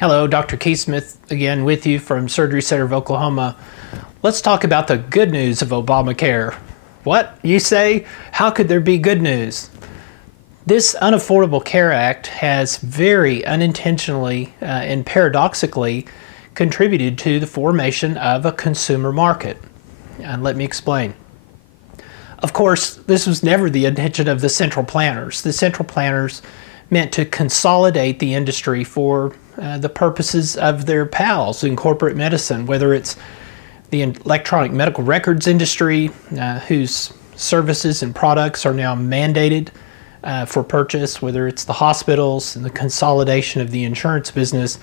Hello, Dr. Keith Smith again with you from Surgery Center of Oklahoma. Let's talk about the good news of Obamacare. What, you say? How could there be good news? This Unaffordable Care Act has very unintentionally and paradoxically contributed to the formation of a consumer market. And let me explain. Of course, this was never the intention of the central planners. The central planners meant to consolidate the industry for the purposes of their pals in corporate medicine, whether it's the electronic medical records industry, whose services and products are now mandated for purchase, whether it's the hospitals and the consolidation of the insurance business.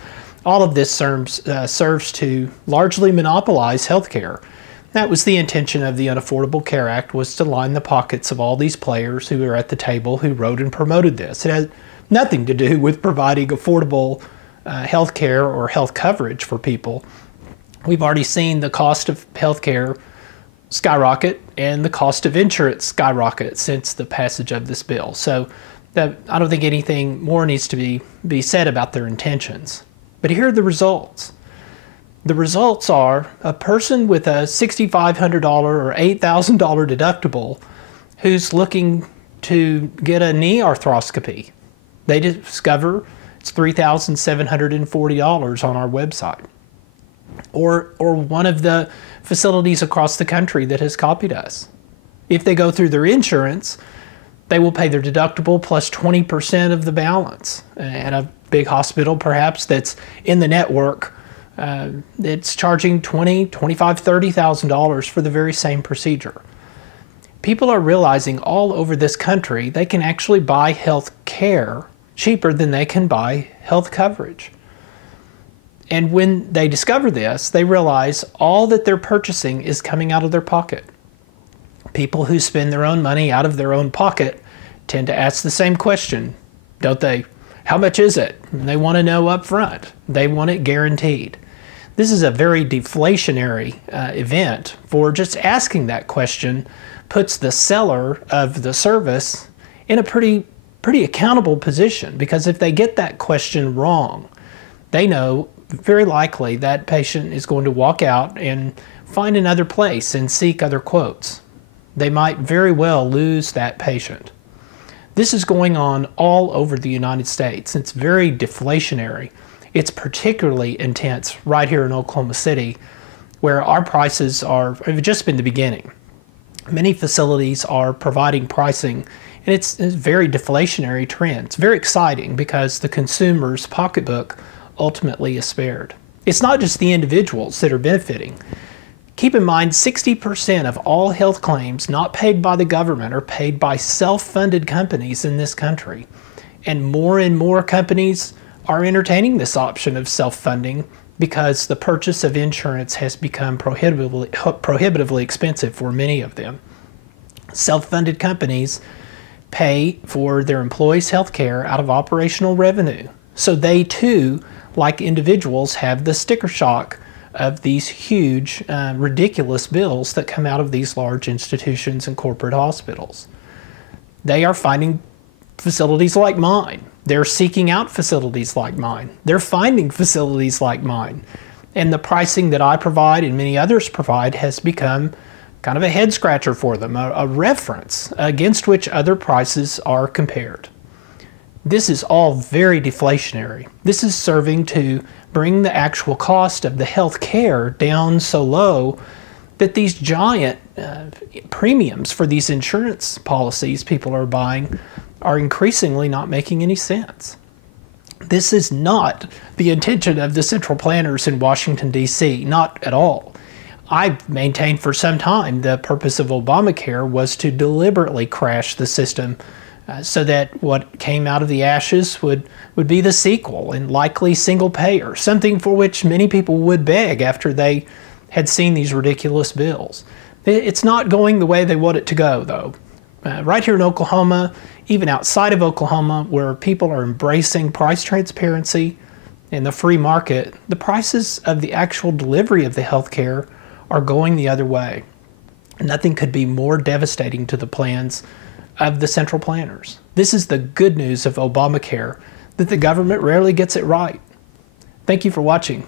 All of this serves to largely monopolize healthcare. That was the intention of the Unaffordable Care Act, was to line the pockets of all these players who were at the table who wrote and promoted this. It had nothing to do with providing affordable health care or health coverage for people. We've already seen the cost of health care skyrocket and the cost of insurance skyrocket since the passage of this bill. So I don't think anything more needs to be said about their intentions. But here are the results. The results are a person with a $6,500 or $8,000 deductible who's looking to get a knee arthroscopy. They discover it's $3,740 on our website. Or one of the facilities across the country that has copied us. If they go through their insurance, they will pay their deductible plus 20% of the balance. At a big hospital, perhaps, that's in the network, it's charging $20,000, $25,000, $30,000 for the very same procedure. People are realizing all over this country they can actually buy health care cheaper than they can buy health coverage. And when they discover this, they realize all that they're purchasing is coming out of their pocket. People who spend their own money out of their own pocket tend to ask the same question, don't they? How much is it? And they want to know up front. They want it guaranteed. This is a very deflationary event, for just asking that question puts the seller of the service in a pretty accountable position, because if they get that question wrong, they know very likely that patient is going to walk out and find another place and seek other quotes. They might very well lose that patient. This is going on all over the United States. It's very deflationary. It's particularly intense right here in Oklahoma City, where our prices have just been the beginning. Many facilities are providing pricing, and it's a very deflationary trend. It's very exciting because the consumer's pocketbook ultimately is spared. It's not just the individuals that are benefiting. Keep in mind, 60% of all health claims not paid by the government are paid by self-funded companies in this country. And more companies are entertaining this option of self-funding because the purchase of insurance has become prohibitively expensive for many of them. Self-funded companies pay for their employees' health care out of operational revenue. So they too, like individuals, have the sticker shock of these huge, ridiculous bills that come out of these large institutions and corporate hospitals. They are finding facilities like mine. They're seeking out facilities like mine. They're finding facilities like mine. And the pricing that I provide and many others provide has become kind of a head scratcher for them, a reference against which other prices are compared. This is all very deflationary. This is serving to bring the actual cost of the health care down so low that these giant premiums for these insurance policies people are buying are increasingly not making any sense. This is not the intention of the central planners in Washington, D.C., not at all. I've maintained for some time the purpose of Obamacare was to deliberately crash the system so that what came out of the ashes would be the sequel and likely single payer, something for which many people would beg after they had seen these ridiculous bills. It's not going the way they want it to go, though. Right here in Oklahoma, even outside of Oklahoma, where people are embracing price transparency and the free market, the prices of the actual delivery of the health care are going the other way. Nothing could be more devastating to the plans of the central planners. This is the good news of Obamacare, that the government rarely gets it right. Thank you for watching.